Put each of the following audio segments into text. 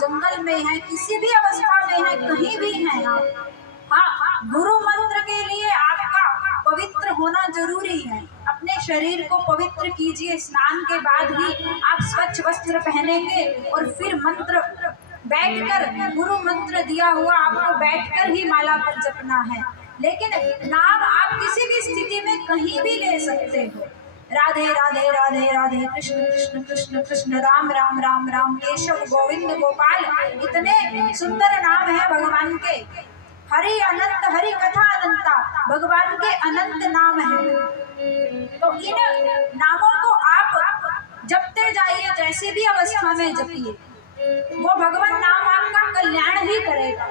जंगल में हैं, किसी भी अवस्था में हैं, कहीं भी हैं आप, हाँ, गुरु मंत्र के लिए आपका पवित्र होना जरूरी है। अपने शरीर को पवित्र कीजिए, स्नान के बाद ही आप स्वच्छ वस्त्र पहनेंगे और फिर मंत्र बैठकर, गुरु मंत्र दिया हुआ आपको बैठकर ही माला पर जपना है। लेकिन नाम आप किसी भी स्थिति में कहीं भी ले सकते हो। राधे राधे राधे राधे, कृष्ण कृष्ण कृष्ण कृष्ण, राम राम राम राम, केशव गोविंद गोपाल, इतने सुंदर नाम है भगवान के। हरि अनंत, हरि कथा अनंता, भगवान के अनंत नाम है। तो इन नामों को आप जपते जाइए, जैसे भी अवस्था में जपिए, वो भगवान नाम आपका कल्याण ही करेगा।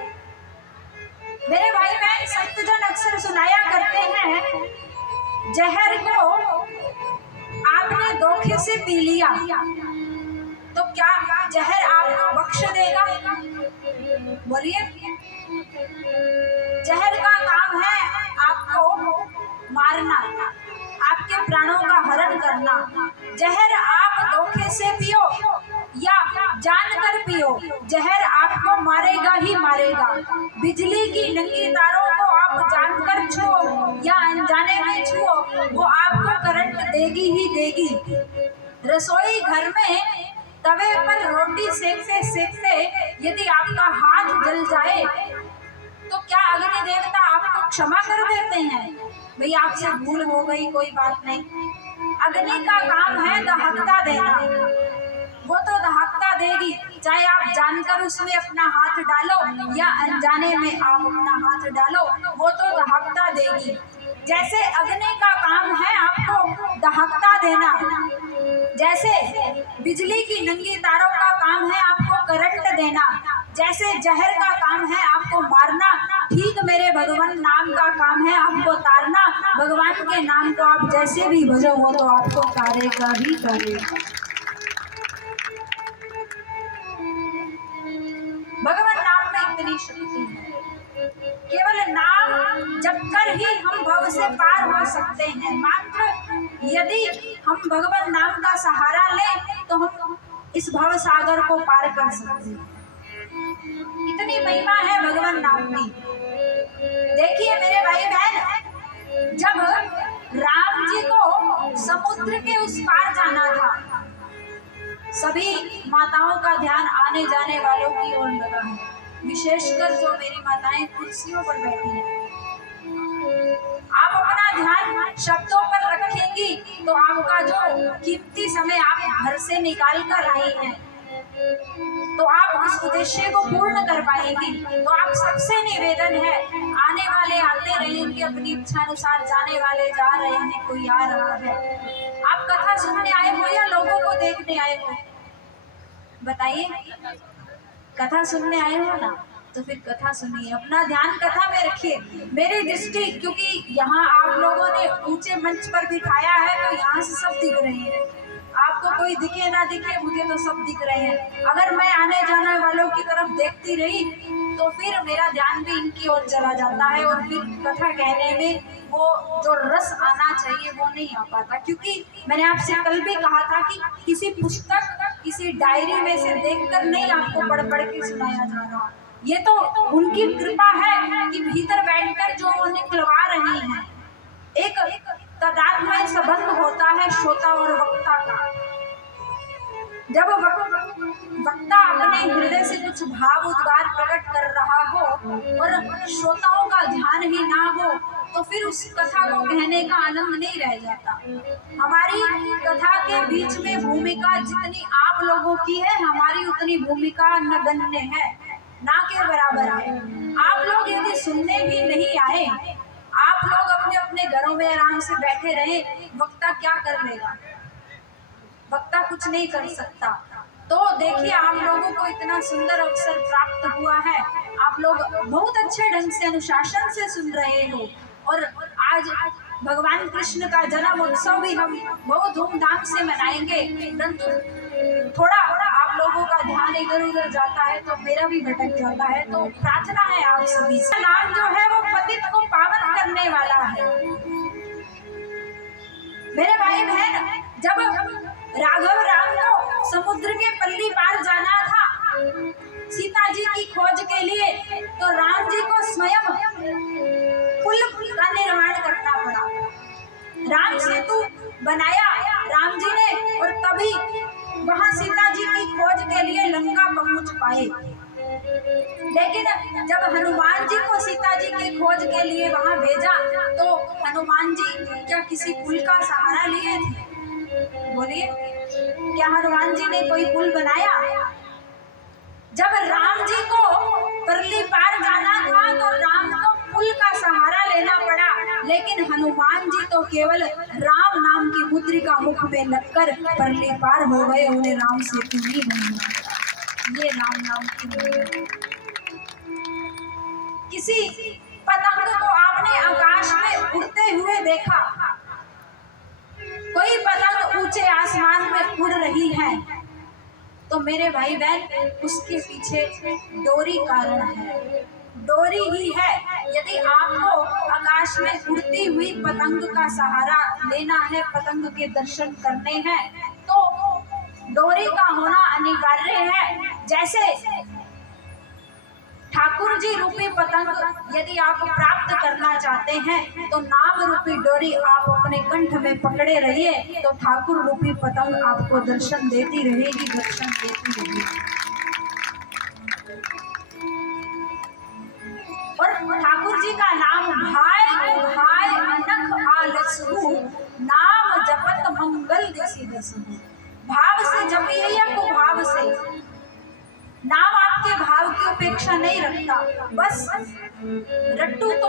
मेरे भाई बहन, संतजन अक्सर सुनाया करते हैं, जहर को आपने धोखे से पी लिया तो क्या जहर आपको बख्श देगा? बोलिए। जहर का काम है आपको मारना, आपके प्राणों का हरण करना। जहर आप धोखे से पियो या जानकर पियो, जहर आपको मारेगा ही मारेगा। बिजली की नंगी तारों को आप जानकर छुओ या अनजाने में छुओ, वो आपको करंट देगी ही देगी। रसोई घर में तवे पर रोटी सेकते सेकते यदि आपका हाथ जल जाए तो क्या अग्नि देवता आपको क्षमा कर देते हैं? भाई आपसे भूल हो गई, कोई बात नहीं। अग्नि का काम है दहकता देना, वो तो दहकता देगी, चाहे आप जानकर उसमें अपना हाथ डालो या अनजाने में आप अपना हाथ डालो, वो तो दहकता देगी। जैसे अग्नि का काम है आपको दहकता देना, जैसे बिजली की नंगी तारों का काम है आपको करंट देना, जैसे जहर का काम है आपको मारना, ठीक मेरे भगवान नाम का काम है आपको तारना। भगवान के नाम को आप जैसे भी भजो वो तो आपको तारेगा ही तारेगा। भगवान नाम में इतनी शक्ति है, केवल नाम जपकर ही हम भव से पार हो सकते हैं। मात्र यदि हम भगवान नाम का सहारा लें तो हम इस भव सागर को पार कर सकते हैं। इतनी महिमा है भगवान नाम की। देखिए मेरे भाई बहन, जब राम जी को समुद्र के उस पार जाना था, सभी माताओं का ध्यान आने जाने वालों की ओर लगा है, विशेषकर जो मेरी माताएं कुर्सियों पर बैठी हैं। आप अपना ध्यान शब्दों पर रखेंगी तो आपका जो कीमती समय आप घर से निकाल कर आई हैं तो आप उस उद्देश्य को पूर्ण कर पाएंगी। तो आप सबसे निवेदन है, आने वाले आते रहेंगे अपनी इच्छा अनुसार, जाने वाले जा रहे हैं, कोई आ रहा है। आप कथा सुनने आए हो या लोगों को देखने आए हो? बताइए, कथा सुनने आए हो ना, तो फिर कथा सुनिए, अपना ध्यान कथा में रखिए। मेरी दृष्टि, क्योंकि यहाँ आप लोगों ने ऊंचे मंच पर बिठाया है तो यहाँ से सब दिख रहे हैं, आपको कोई दिखे ना दिखे, मुझे तो सब दिख रहे हैं। अगर मैं आने जाने वालों की तरफ देखती रही तो फिर मेरा ध्यान भी इनकी ओर चला जाता है और फिर कथा कहने में वो जो रस आना चाहिए वो नहीं आ पाता। क्योंकि मैंने आपसे कल भी कहा था कि किसी पुस्तक, किसी डायरी में से देखकर नहीं आपको पढ़ पढ़ के सुनाया जा रहा, ये तो उनकी कृपा है कि भीतर बैठकर जो वो निकलवा रही हैं। एक तादात्म्य संबंध होता है श्रोता और वक्ता का। जब वक्ता अपने हृदय से कुछ भाव उद्गार प्रकट कर रहा हो और श्रोताओं का ध्यान ही ना हो तो फिर उस कथा को कहने का आनंद नहीं रह जाता। हमारी कथा के बीच में भूमिका जितनी आप लोगों की है, हमारी उतनी भूमिका नगण्य है, ना के बराबर है। आप लोग यदि सुनने भी नहीं आए, आप लोग अपने अपने घरों में आराम से बैठे रहे, वक्ता क्या कर लेगा? वक्ता कुछ नहीं कर सकता। तो देखिए, आप लोगों को इतना सुंदर अवसर प्राप्त हुआ है, आप लोग बहुत अच्छे ढंग से अनुशासन से सुन रहे हो और आज भगवान कृष्ण का जन्म उत्सव भी हम बहुत धूमधाम से मनाएंगे। परंतु थोड़ा आप लोगों का ध्यान इधर उधर जाता है तो मेरा भी भटक जाता है। तो प्रार्थना है आप सभी से, नाम जो है वो पतित को पावन करने वाला है। मेरे भाई बहन, जब राघव राम को समुद्र के पल्ली पार जाना था सीता जी की खोज के लिए लंका पहुंच पाए। लेकिन जब हनुमान जी को सीता जी की खोज के लिए वहां भेजा तो हनुमान जी क्या किसी पुल का सहारा लिए थे? बोलिए, क्या हनुमान जी ने कोई पुल बनाया? जब राम जी को परली पार जाना था तो राम को पुल का सहारा लेना पड़ा, लेकिन हनुमान जी तो केवल राम नाम की मुद्रिका मुख में लगकर परली पार हो गए, उन्हें राम सेतु ही नहीं मिला। ये राम नाम की किसी पतंग को आपने आकाश में उड़ते हुए देखा? कोई पतंग ऊंचे आसमान में उड़ रही है तो मेरे भाई बहन उसके पीछे डोरी कारण है, डोरी ही है। यदि आपको आकाश में उड़ती हुई पतंग का सहारा लेना है, पतंग के दर्शन करने हैं, तो डोरी का होना अनिवार्य है। जैसे ठाकुर जी रूपी पतंग यदि आप प्राप्त करना चाहते हैं तो नाम रूपी डोरी आप अपने कंठ में पकड़े रहिए, तो ठाकुर रूपी पतंग आपको दर्शन देती रहेगी, दर्शन देती रहेगी। और ठाकुर जी का नाम भाई भाई अनख आलसहु, नाम जपत मंगल देसी दसहु। भाव से जपिए या कुभाव से, नाम आपके भाव की अपेक्षा नहीं रखता, बस रट्टू तो